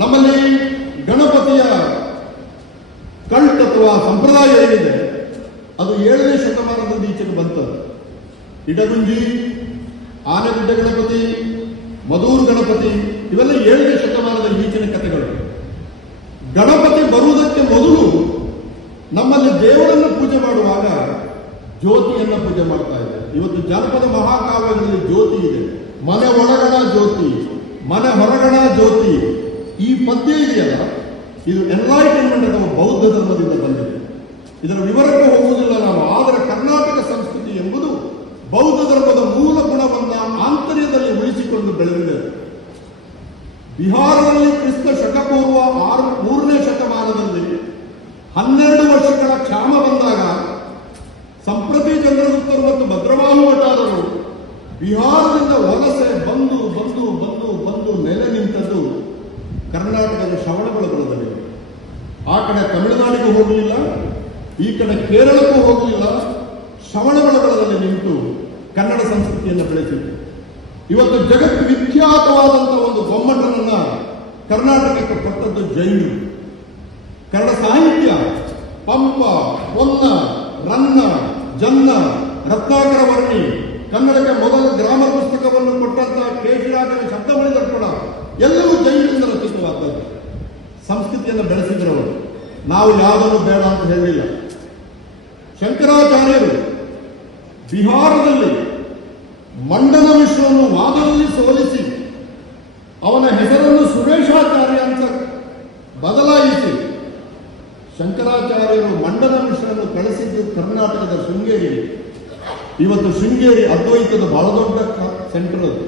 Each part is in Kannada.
ನಮ್ಮಲ್ಲಿ ಗಣಪತಿಯ ಕಲ್ಟ್ ಅಥವಾ ಸಂಪ್ರದಾಯ ಏನಿದೆ ಅದು 7ನೇ ಶತಮಾನದಲ್ಲಿ ಈಚೆಗೆ ಬಂತದ್ದು. ಇಡಗುಂಜಿ, ಆನೆಗುಡ್ಡ ಗಣಪತಿ, ಮಧೂರು ಗಣಪತಿ ಇವೆಲ್ಲ 7ನೇ ಶತಮಾನದ ಈಚಿನ ಕಥೆಗಳು. ಗಣಪತಿ ಬರುವುದಕ್ಕೆ ಮೊದಲು ನಮ್ಮಲ್ಲಿ ದೇವರನ್ನು ಪೂಜೆ ಮಾಡುವಾಗ ಜ್ಯೋತಿಯನ್ನು ಪೂಜೆ ಮಾಡ್ತಾ ಇದೆ. ಇವತ್ತು ಜನಪದ ಮಹಾಕಾವ್ಯಗಳಲ್ಲಿ ಜ್ಯೋತಿ ಇದೆ. ಮನೆ ಒಳಗಣ ಜ್ಯೋತಿ, ಮನೆ ಹೊರಗಣ ಜ್ಯೋತಿ. ಈ ಪದ್ಯ ಇದೆಯಲ್ಲ, ಇದು ಎನ್ಲೈಟನ್ಮೆಂಟ್ ಅಥವಾ ಬೌದ್ಧ ಧರ್ಮದಿಂದ ಬಂದಿದೆ. ಇದರ ವಿವರಕ್ಕೆ ಹೋಗುವುದಿಲ್ಲ ನಾವು. ಆದರೆ ಕರ್ನಾಟಕ ಸಂಸ್ಕೃತಿ ಎಂಬುದು ಬೌದ್ಧ ಧರ್ಮದ ಮೂಲ ಗುಣವನ್ನು ಆಂತರ್ಯದಲ್ಲಿ ಉಳಿಸಿಕೊಂಡು ಬೆಳೆದಿದೆ. ಬಿಹಾರದಲ್ಲಿ ಕ್ರಿಸ್ತ ಶಕಪೂರ್ವ 3ನೇ ಶತಮಾನದಲ್ಲಿ 12 ವರ್ಷಗಳ ಕ್ಷಾಮ ಬಂದಾಗ ಸಂಪ್ರತಿ ಚಂದ್ರಗುಪ್ತರು ಮತ್ತು ಭದ್ರಮಾಲು ಭಟ್ಟಾರರು ಬಿಹಾರದಿಂದ ವಲಸೆ ಬಂದು ಬಂದು ಬಂದು ಬಂದು ನೆಲೆ ನಿಂತದ್ದು ಕರ್ನಾಟಕದ ಶ್ರವಣಬೆಳಗೊಳದಲ್ಲಿ. ಆ ಕಡೆ ತಮಿಳುನಾಡಿಗೂ ಹೋಗಲಿಲ್ಲ, ಈ ಕಡೆ ಕೇರಳಕ್ಕೂ ಹೋಗಲಿಲ್ಲ. ಶ್ರವಣಬೆಳಗೊಳದಲ್ಲಿ ನಿಂತು ಕನ್ನಡ ಸಂಸ್ಕೃತಿಯನ್ನು ಬೆಳೆಸಿತು. ಇವತ್ತು ಜಗತ್ತು ವಿಖ್ಯಾತವಾದಂತಹ ಒಂದು ಗೊಮ್ಮಟನನ್ನ ಕರ್ನಾಟಕಕ್ಕೆ ಕೊಟ್ಟದ್ದು ಜೈನರು. ಕನ್ನಡ ಸಾಹಿತ್ಯ ಪಂಪ, ಪೊನ್ನ, ರನ್ನ, ಜನ್ನ, ರತ್ನಾಕರ ವರ್ಣಿ, ಕನ್ನಡಕ್ಕೆ ಮೊದಲ ಗ್ರಾಮರ್ ಪುಸ್ತಕವನ್ನು ಕೊಟ್ಟಂತಹ ಕೇಶಿರಾಜನ ಶಬ್ದಮಣಿ ದರ್ಪಣ ಎಲ್ಲವೂ ಜೈನರಿಂದ ರಚಿತವಾದದ್ದು. ಸಂಸ್ಕೃತಿಯನ್ನು ಬೆಳೆಸಿದ್ರವರು. ನಾವು ಯಾವುದನ್ನು ಬೇಡ ಅಂತ ಹೇಳಲಿಲ್ಲ. ಶಂಕರಾಚಾರ್ಯರು ಬಿಹಾರದಲ್ಲಿ ಮಂಡನ ಮಿಶ್ರವನ್ನು ವಾದದಲ್ಲಿ ಸೋಲಿಸಿ ಅವನ ಹೆಸರನ್ನು ಸುರೇಶಾಚಾರ್ಯ ಅಂತ ಬದಲಾಯಿಸಿ ಶಂಕರಾಚಾರ್ಯರು ಮಂಡನ ಮಿಶ್ರನ್ನು ಕಳಿಸಿದ್ದು ಕರ್ನಾಟಕದ ಶೃಂಗೇರಿ. ಇವತ್ತು ಶೃಂಗೇರಿ ಅದ್ವೈತದ ಬಹಳ ದೊಡ್ಡ ಸೆಂಟರ್ ಅದು.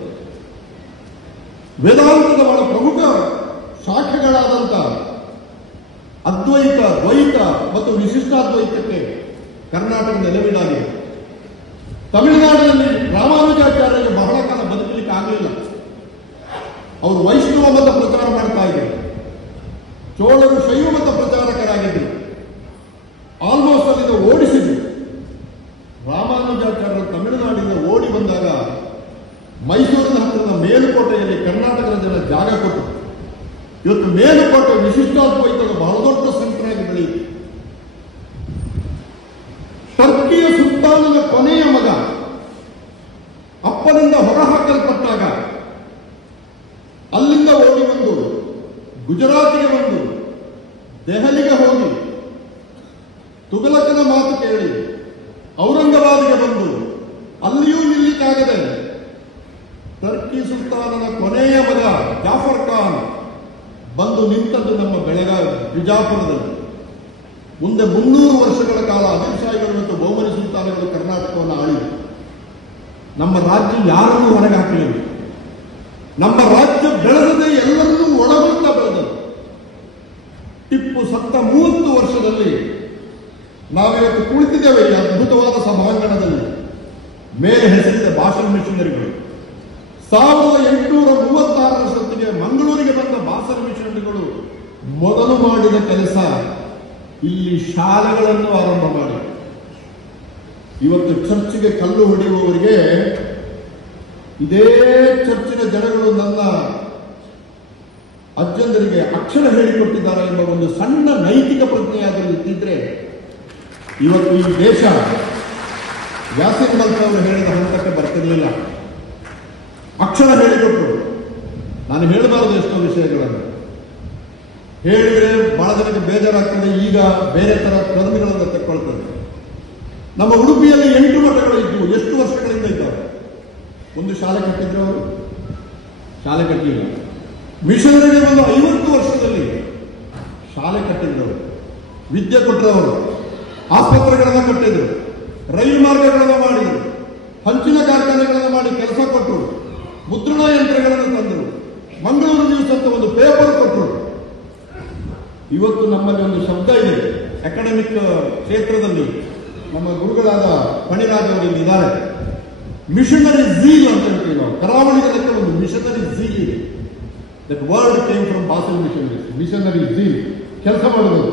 ವೇದಾಂತದ ಬಹಳ ಪ್ರಮುಖ ಶಾಖೆಗಳಾದಂಥ ಅದ್ವೈತ, ದ್ವೈತ ಮತ್ತು ವಿಶಿಷ್ಟಾದ್ವೈತಕ್ಕೆ ಕರ್ನಾಟಕ ನೆಲೆವೀಡಾಗಿದೆ. ತಮಿಳುನಾಡಿನಲ್ಲಿ ರಾಮಾನುಜಾಚಾರ್ಯರಿಗೆ ಬಹಳ ಕಾಲ ಬದುಕಲಿಕ್ಕೆ ಆಗಲಿಲ್ಲ. ಅವರು ವೈಷ್ಣವ ಮತ ಪ್ರಚಾರ ಮಾಡ್ತಾ ಇದ್ರು. ಚೋಳರು ಶೈವ ಮತ ಪ್ರಚಾರಕರಾಗಿದ್ದರು. ಆಲ್ಮೋಸ್ಟ್ ಅಲ್ಲಿಂದ ಓಡಿಸಿದ್ರು. ರಾಮಾನುಜಾಚಾರ್ಯರು ತಮಿಳುನಾಡಿಂದ ಓಡಿ ಬಂದಾಗ ಮೈಸೂರಿನ ಹತ್ತಿರದ ಮೇಲುಕೋಟೆಯಲ್ಲಿ ಕರ್ನಾಟಕದ ಜನ ಜಾಗ ಕೊಟ್ಟರು. ಇವತ್ತು ಮೇಲುಕೋಟೆ ವಿಶಿಷ್ಟಾದ್ವೈತದ ಬಹಳ ದೊಡ್ಡ ಸೆಂಟರ್ ಆಗಿ ಬೆಳೆಯಿತು. ಟರ್ಕಿಯ ಸುಲ್ತಾನನ ಕೊನೆಯ ಮಗ ಅಪ್ಪನಿಂದ ಹೊರಹಾಕಲ್ಪಟ್ಟಾಗ ಅಲ್ಲಿಂದ ಓಡಿ ಬಂದು ಗುಜರಾತಿಗೆ ಬಂದು ದೆಹಲಿಗೆ ಹೋಗಿ ತುಘಲಕನ ಮಾತು ಕೇಳಿ ಔರಂಗಾಬಾದ್ಗೆ ಬಂದು ಅಲ್ಲಿಯೂ ನಿಲ್ಲಿಕ್ಕಾಗದೆ ಟರ್ಕಿ ಸುಲ್ತಾನನ ಕೊನೆಯ ಮಗ ಜಾಫರ್ ಖಾನ್ ಬಂದು ನಿಂತದ್ದು ನಮ್ಮ ಬಿಜಾಪುರದಲ್ಲಿ. ಮುಂದೆ 300 ವರ್ಷಗಳ ಕಾಲ ಅಧಿಶಾಹಿಗಳು ಮತ್ತು ಬಹುಮನಿ ಸುಲ್ತಾನಗಳು ಕರ್ನಾಟಕವನ್ನು ಆಳಿದರು. ನಮ್ಮ ರಾಜ್ಯ ಯಾರನ್ನೂ ಹೊರಗೆ ಹಾಕಲಿಲ್ಲ. ನಮ್ಮ ರಾಜ್ಯ ಬೆಳೆದದೆ ಎಲ್ಲರನ್ನೂ ಒಳಗುತ್ತಾ ಬೆಳೆದದ್ದು. ಟಿಪ್ಪು ಸತ್ತ 30 ವರ್ಷದಲ್ಲಿ ನಾವಿವತ್ತು ಕುಳಿತಿದ್ದೇವೆ ಈ ಅದ್ಭುತವಾದ ಸಭಾಂಗಣದಲ್ಲಿ. ಮೇಲೆ ಹೆಸರಿದೆ ಭಾಷಣ ಮಿಷನರಿಗಳು. 1836 ಮಂಗಳೂರಿಗೆ ಬಂದ ಭಾಷಣ ಮಿಷನರಿಗಳು ಮೊದಲು ಮಾಡಿದ ಕೆಲಸ ಇಲ್ಲಿ ಶಾಲೆಗಳನ್ನು ಆರಂಭ ಮಾಡಿ. ಇವತ್ತು ಚರ್ಚ್ಗೆ ಕಲ್ಲು ಹೊಡೆಯುವವರಿಗೆ ಇದೇ ಚರ್ಚಿನ ಜನಗಳು ನನ್ನ ಅಜ್ಜಂದರಿಗೆ ಅಕ್ಷರ ಹೇಳಿಕೊಟ್ಟಿದ್ದಾರೆ ಎಂಬ ಒಂದು ಸಣ್ಣ ನೈತಿಕ ಪ್ರಜ್ಞೆಯಾದರೂ ಇದ್ದಿದ್ರೆ ಇವತ್ತು ಈ ದೇಶ ಯಾಸಿನ್ ಮಲ್ಕ್ ಅವರು ಹೇಳಿದ ಹಂತಕ್ಕೆ ಬರ್ತಿರಲಿಲ್ಲ. ಅಕ್ಷರ ಹೇಳಿಕೊಟ್ರು. ನಾನು ಹೇಳಬಾರದು ಎಷ್ಟೋ ವಿಷಯಗಳನ್ನು ಹೇಳಿದ್ರೆ ಬಹಳ ಜನಕ್ಕೆ ಬೇಜಾರಾಗ್ತದೆ. ಈಗ ಬೇರೆ ತರ ಕರ್ಮಿಗಳನ್ನು ತೆಕ್ಕೊಳ್ತದೆ. ನಮ್ಮ ಉಡುಪಿಯಲ್ಲಿ 8 ಮಠಗಳು ಇದ್ದವು. ಎಷ್ಟು ವರ್ಷಗಳಿಂದ ಇದ್ದಾವೆ? ಒಂದು ಶಾಲೆ ಕಟ್ಟಿದ್ರು ಅವರು? ಶಾಲೆ ಕಟ್ಟಲಿಲ್ಲ. ಮಿಷನರಿಗೆ ಒಂದು 50 ವರ್ಷದಲ್ಲಿ ಶಾಲೆ ಕಟ್ಟಿದ್ರು, ವಿದ್ಯೆ ಕೊಟ್ಟರವರು, ಆಸ್ಪತ್ರೆಗಳನ್ನು ಕಟ್ಟಿದ್ರು, ರೈಲು ಮಾರ್ಗಗಳನ್ನು ಮಾಡಿದರು, ಹಂಚಿನ ಕಾರ್ಖಾನೆಗಳನ್ನು ಮಾಡಿ ಕೆಲಸ ಕೊಟ್ಟರು, ಮುದ್ರಣ ಯಂತ್ರಗಳನ್ನು ತಂದರು, ಮಂಗಳೂರು ನ್ಯೂಸ್ ಅಂತ ಒಂದು ಪೇಪರ್ ಕೊಟ್ಟರು. ಇವತ್ತು ನಮ್ಮಲ್ಲಿ ಒಂದು ಶಬ್ದ ಇದೆ ಅಕಾಡೆಮಿಕ್ ಕ್ಷೇತ್ರದಲ್ಲಿ. ನಮ್ಮ ಗುರುಗಳಾದ ಫಣಿರಾಜ್ ಅವರು ಇದ್ದಾರೆ. ಮಿಷನರಿ ಝೀಲ್ ಅಂತ ಹೇಳ್ತೀವಿ ನಾವು. ಕರಾವಳಿಗೆ ಒಂದು ಮಿಷನರಿ ಝೀಲ್ ಇದೆ. That word came from Basel missionary. Missionary zeal, ಕೆಲಸ ಮಾಡೋದು.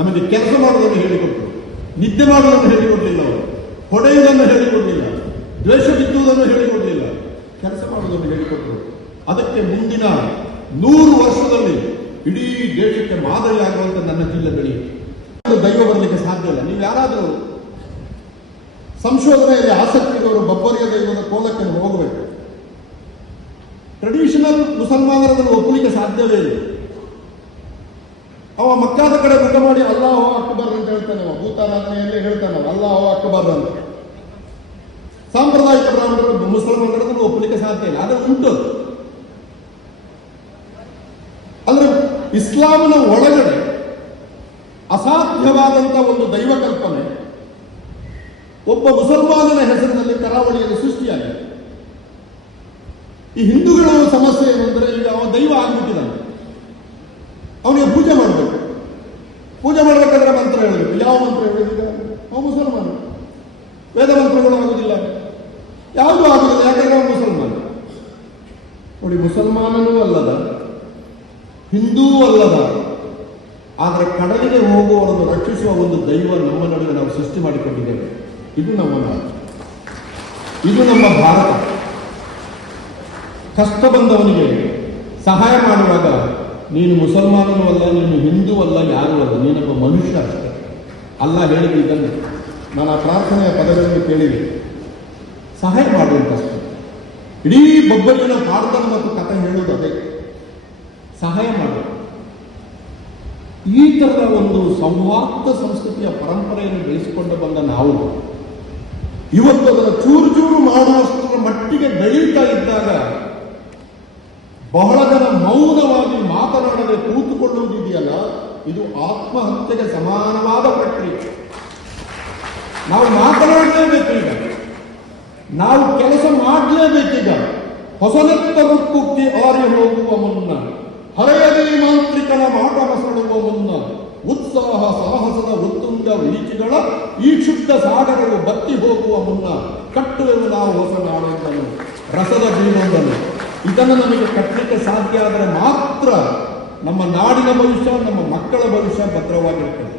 ನಮಗೆ ಕೆಲಸ ಮಾಡೋದನ್ನು ಹೇಳಿಕೊಟ್ರು. ನಿದ್ದೆ ಮಾಡೋದನ್ನು ಹೇಳಿಕೊಡಲಿಲ್ಲ ಅವರು. ಹೊಡೆಯುವುದನ್ನು ಹೇಳಿಕೊಡಲಿಲ್ಲ. ದ್ವೇಷ ಬಿತ್ತುವುದನ್ನು ಹೇಳಿಕೊಡಲಿಲ್ಲ. ಕೆಲಸ ಮಾಡುವುದನ್ನು ಹೇಳಿಕೊಟ್ರು. ಅದಕ್ಕೆ ಮುಂದಿನ 100 ವರ್ಷದಲ್ಲಿ ಇಡೀ ದೇಶಕ್ಕೆ ಮಾದರಿಯಾಗುವಂತ ನನ್ನ ಜಿಲ್ಲೆ ಬೆಳೆಯುತ್ತೆ. ದೈವ ಬರಲಿಕ್ಕೆ ಸಾಧ್ಯ ಇಲ್ಲ. ನೀವು ಯಾರಾದರೂ ಸಂಶೋಧನೆಯಲ್ಲಿ ಆಸಕ್ತಿ ಇರುವವರು ಬಬ್ಬರಿಯ ದೈವದ ಕೋಲಕ್ಕೆ ಹೋಗಬೇಕು. ಟ್ರೆಡಿಷನಲ್ ಮುಸಲ್ಮಾನರನ್ನು ಒಪ್ಪಲಿಕ್ಕೆ ಸಾಧ್ಯವೇ ಇಲ್ಲ. ಅವ ಮಕ್ಕಾದ ಕಡೆ ಮುಖ ಮಾಡಿ ಅಲ್ಲಾಹು ಅಕ್ಬರ್ ಅಂತ ಹೇಳ್ತಾನೆ, ಭೂತಾರಾಧನೆಯಲ್ಲಿ ಹೇಳ್ತಾನೆ ಅಲ್ಲಾಹು ಅಕ್ಬರ್ ಅಂತ. ಸಾಂಪ್ರದಾಯಿಕ ಬ್ರಾಹ್ಮಣರು ಮುಸಲ್ಮಾನರನ್ನು ಒಪ್ಪಲಿಕ್ಕೆ ಸಾಧ್ಯ ಇಲ್ಲ. ಆದರೆ ಉಂಟು. ಅಂದ್ರೆ ಇಸ್ಲಾಂನ ಒಳಗಡೆ ಅಸಾಧ್ಯವಾದಂತಹ ಒಂದು ದೈವ ಕಲ್ಪನೆ ಒಬ್ಬ ಮುಸಲ್ಮಾನನ ಹೆಸರಿನಲ್ಲಿ ಕರಾವಳಿಯಲ್ಲಿ ಸೃಷ್ಟಿಯಾಗಿದೆ. ಈ ಹಿಂದೂಗಳ ಸಮಸ್ಯೆ ಏನಂದ್ರೆ, ಈಗ ಅವ ದೈವ ಆಗ್ಬಿಟ್ಟಿದ್ದಾನೆ, ಅವನಿಗೆ ಪೂಜೆ ಮಾಡಬೇಕು. ಪೂಜೆ ಮಾಡಬೇಕಾದ್ರೆ ಮಂತ್ರ ಹೇಳಬೇಕು. ಯಾವ ಮಂತ್ರ ಹೇಳೋದಿಲ್ಲ? ಅವ ಮುಸಲ್ಮಾನ. ವೇದ ಮಂತ್ರಗಳು ಆಗುದಿಲ್ಲ, ಯಾವುದೂ ಆಗುದಿಲ್ಲ, ಯಾಕಂದ್ರೆ ಅವ ಮುಸಲ್ಮಾನ. ನೋಡಿ, ಮುಸಲ್ಮಾನನೂ ಅಲ್ಲದ, ಹಿಂದೂ ಅಲ್ಲದ, ಆದರೆ ಕಡಲಿಗೆ ಹೋಗುವವರನ್ನು ರಕ್ಷಿಸುವ ಒಂದು ದೈವ ನಮ್ಮ ನಡುವೆ ನಾವು ಸೃಷ್ಟಿ ಮಾಡಿಕೊಂಡಿದ್ದೇವೆ. ಇದು ನಮ್ಮ ನಾಡು, ಇದು ನಮ್ಮ ಭಾರತ. ಕಷ್ಟ ಬಂದವನಿಗೆ ಸಹಾಯ ಮಾಡುವಾಗ ನೀನು ಮುಸಲ್ಮಾನನೂ ಅಲ್ಲ, ನೀನು ಹಿಂದೂ ಅಲ್ಲ, ಯಾರೂ ಅಲ್ಲ, ನೀನೊಬ್ಬ ಮನುಷ್ಯ ಅಷ್ಟೇ. ಅಲ್ಲ ಹೇಳಿದೆ ಇದನ್ನು. ನಾನು ಆ ಪ್ರಾರ್ಥನೆಯ ಪದಗಳನ್ನು ಕೇಳಿದೆ. ಸಹಾಯ ಮಾಡುವಂತಷ್ಟೇ. ಇಡೀ ಬೊಬ್ಬರಿನ ಪ್ರಾರ್ಥನೆ ಮತ್ತು ಕಥೆ ಹೇಳುವುದು ಅದೇ, ಸಹಾಯ ಮಾಡುವ. ಈ ತರದ ಒಂದು ಸೌಹಾರ್ದ ಸಂಸ್ಕೃತಿಯ ಪರಂಪರೆಯನ್ನು ಬೆಳೆಸಿಕೊಂಡು ಬಂದ ನಾವು ಇವತ್ತು ಅದರ ಚೂರು ಚೂರು ಮಾಡುವಷ್ಟರ ಮಟ್ಟಿಗೆ ಬೆಳೀತಾ ಇದ್ದಾಗ ಬಹಳ ಜನ ಮೌನವಾಗಿ ಮಾತನಾಡದೆ ಕೂತುಕೊಳ್ಳುವುದಿದೆಯಲ್ಲ, ಇದು ಆತ್ಮಹತ್ಯೆಗೆ ಸಮಾನವಾದ ಪ್ರಕ್ರಿಯೆ. ನಾವು ಮಾತನಾಡಲೇಬೇಕೀಗ, ನಾವು ಕೆಲಸ ಮಾಡಲೇಬೇಕೀಗ. ಹೊಸನೆತ್ತ ರುಕ್ಕುಕ್ಕಿ ಆರಿ ಹೋಗುವ ಮುನ್ನ, ಹರೆಯದೇ ಮಾಂತ್ರಿಕನ ಮಾಟ ಮಸಳುವ ಮುನ್ನ, ಉತ್ಸಾಹ ಸಾಹಸದ ಉತ್ತುಂಗ ವೀಚಿಗಳ ಈ ಕ್ಷುಬ್ಧ ಸಾಗರವು ಬತ್ತಿ ಹೋಗುವ ಮುನ್ನ ಕಟ್ಟುವೆವು ನಾವು ಹೊಸ ನಾಡೊಂದನ್ನು, ರಸದ ಜೀವನವನ್ನು. ಇದನ್ನು ನಮಗೆ ಕಟ್ಟಲಿಕ್ಕೆ ಸಾಧ್ಯ ಆದರೆ ಮಾತ್ರ ನಮ್ಮ ನಾಡಿನ ಭವಿಷ್ಯ, ನಮ್ಮ ಮಕ್ಕಳ ಭವಿಷ್ಯ ಭದ್ರವಾಗಿರುತ್ತದೆ.